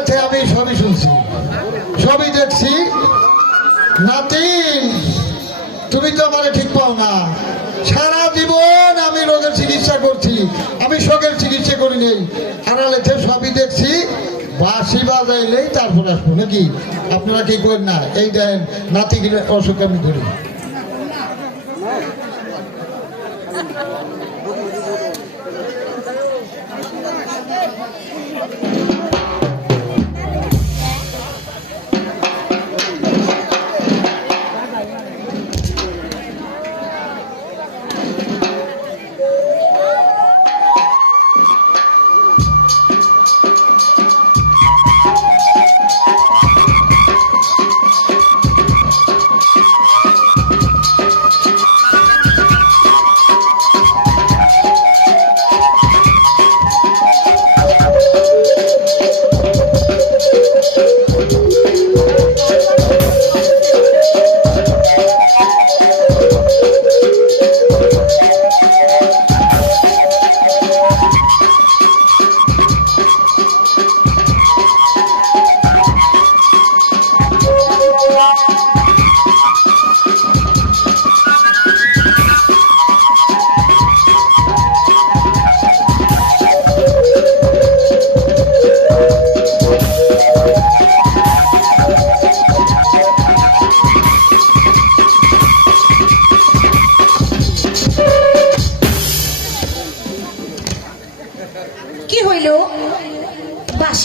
আড়ালেতে আমি সবই শুনছি। সবই দেখছি। নাতিন তুমি তো আমার ঠিক পাও না। সারা জীবন আমি রোগের চিকিৎসা করছি। আমি শোকের চিকিৎসা করি নেই। আড়ালেতে সবই দেখছি বাসি বাজাইলেই তারপর আসব, নাকি? আপনারা কি করেন না? এই দেন নাতি গেলে অসুখ আমি ধরি।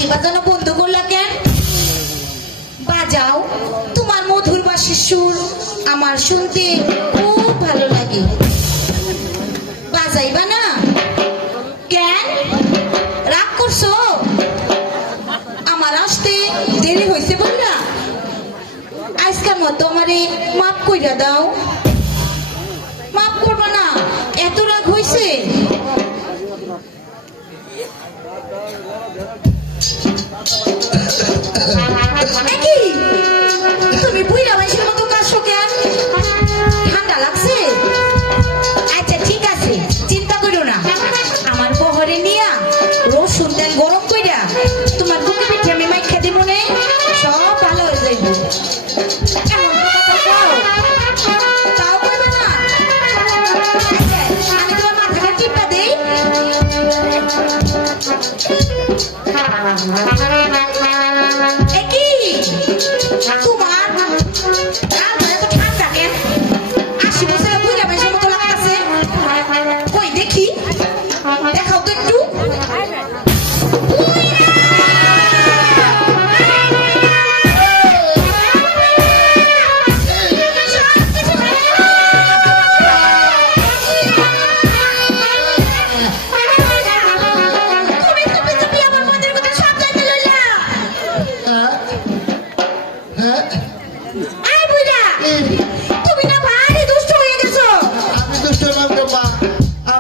বাজানো বন্ধ করলা কেন? বাজাও, তোমার মধুর বাঁশির সুর আমার শুনতে খুব ভালো লাগে। বাজাইবা না? কেন? রাগ করছ? আমার আসতে দেরি হয়েছে বললা। আজকের মতো আমারে মাফ কইরা দাও। তুমি বুইরা মাইশের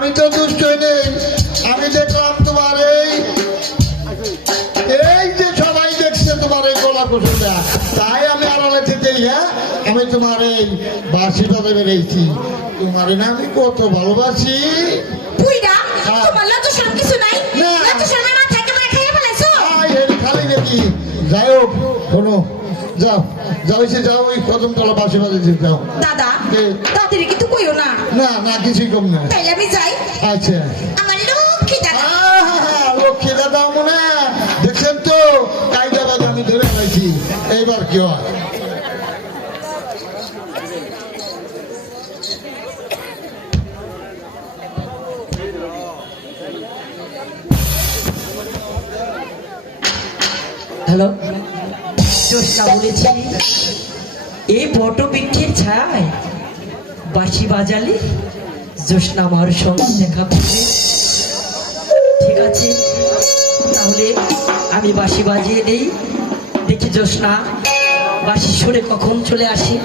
আমি তো দুষ্ট নেই আমি দেখলাম তোমার এই এই যে সবাই দেখছে তোমার এই গলা কুসুমটা তাই আমি আড়ালে থেকে হ্যাঁ? আমি তোমার এই বাসি বাজে বেরিয়েছি তোমার না আমি কত ভালোবাসি। হ্যাঁ। যাই হোক শোনো। যাও যাও এসে যাও ওই কদম তলা বাসি বাজে যাও। দাদা কে? কিন্তু কইও না। না না কিছুই কম না। তাইলে আমি যাই। আচ্ছা। আমার লক্ষ্মী দাদা। লক্ষ্মী দাদা মনে। দেখছেন তো কায়দা বাদা আমি ধরে ফেলাইছি এইবার কি হয়? হ্যালো। জ্যোৎস্না বলেছি এই বটবৃক্ষের ছায় বাঁশি বাজালে জ্যোৎস্না আমার সঙ্গে দেখা পাবে ঠিক আছে, তাহলে আমি বাঁশি বাজিয়ে দেই। দেখি জ্যোৎস্না বাঁশি সরে কখন চলে আসে।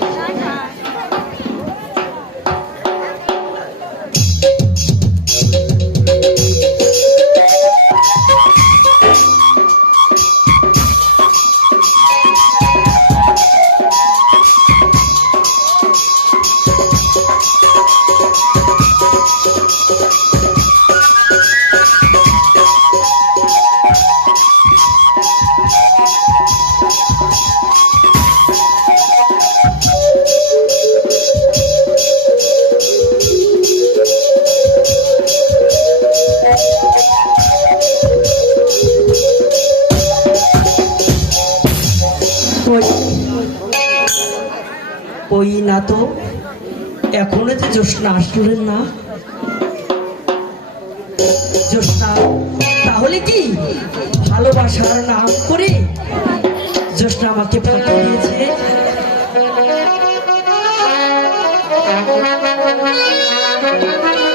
জোসনা আসলেন না। জোসনা তাহলে কি? ভালোবাসার নাম করে জোসনা আমাকে ফাঁকি দিয়েছে। বেদের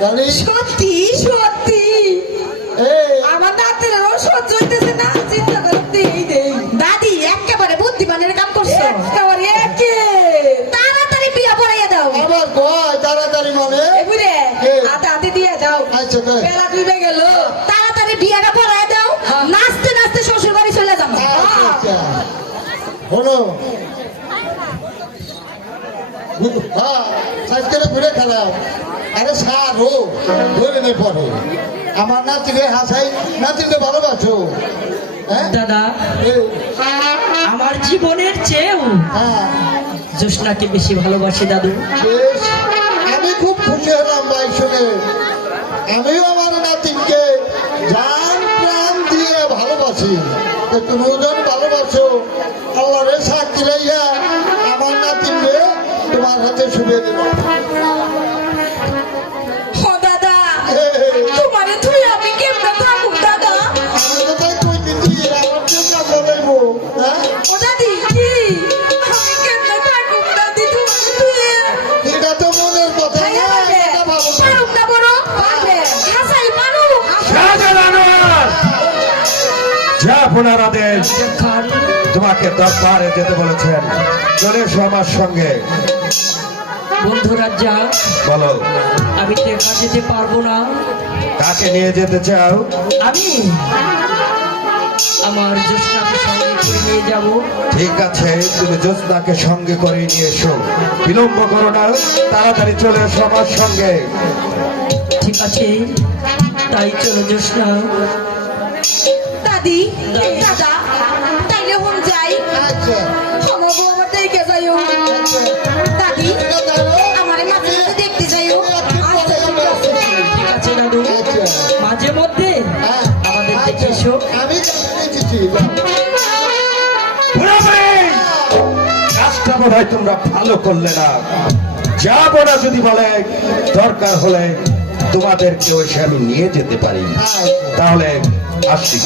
জানি। সত্যি সত্যি। আমার দাঁতেরও সহ্য হইতেছে না চিন্তা করতে এই দেই দাদি একেবারে বুদ্ধিমানের কাম করছ। একেবারে একে। তাড়াতাড়ি বিয়া পড়াইয়া দাও। আবার কয় তাড়াতাড়ি মানে? এগুরে এ। হাতে হাতে দিয়ে দাও আচ্ছা তাই। বেলা ডুবে গেল। তাড়াতাড়ি বিয়াটা পড়াইয়া দাও। নাচতে নাচতে শ্বশুর বাড়ি চলে যাব আচ্ছা আচ্ছা। হলো হ্যাঁ সাইজ ঘুরে খেলাও আরে সার হো ধরে নে পরে। আমার নাতিকে হাসাই নাতিকে ভালোবাসো। হ্যাঁ? দাদা আমার জীবনের চেয়েও হ্যাঁ। জোসনাকে বেশি ভালোবাসি দাদু। আমি খুব খুশি হলাম ভাই শুনে আমিও আমার নাতিকে জান প্রাণ দিয়ে ভালোবাসি। তুমিও যেন ভালোবাসো। আল্লাহরে সাক্ষী লইয়া আমার নাতিকে তোমার হাতে শুভে দিল আপনার আদেশ। তোমাকে দরবারে যেতে বলেছেন। চলে এসো আমার সঙ্গে। বন্ধুরা যা বলো। আমি একা যেতে পারব না। কাকে নিয়ে যেতে চাও? আমি আমার জোসনাকে সঙ্গে করে নিয়ে যাব। ঠিক আছে তুমি জ্যোৎস্নাকে সঙ্গে করে নিয়ে এসো। বিলম্ব করো না তাড়াতাড়ি চলে এসো আমার সঙ্গে। ঠিক আছে তাই চলো জোসনা দাদি দাদা তাইলে হন যাই। আচ্ছা। আমার বউ আমার যাইও দাদি এটা মাঝে মাঝে দেখতে যাইও। আচ্ছা ঠিক আছে। দাদু। মাঝে মধ্যে হ্যাঁ, আমাদের আচ্ছা, দেখে এসো। আমি কাজটা বোধ হয় তোমরা ভালো করলে না। যাব না যদি বলে দরকার হলে। তোমাদেরকে এসে আমি নিয়ে যেতে পারি। তাহলে আসি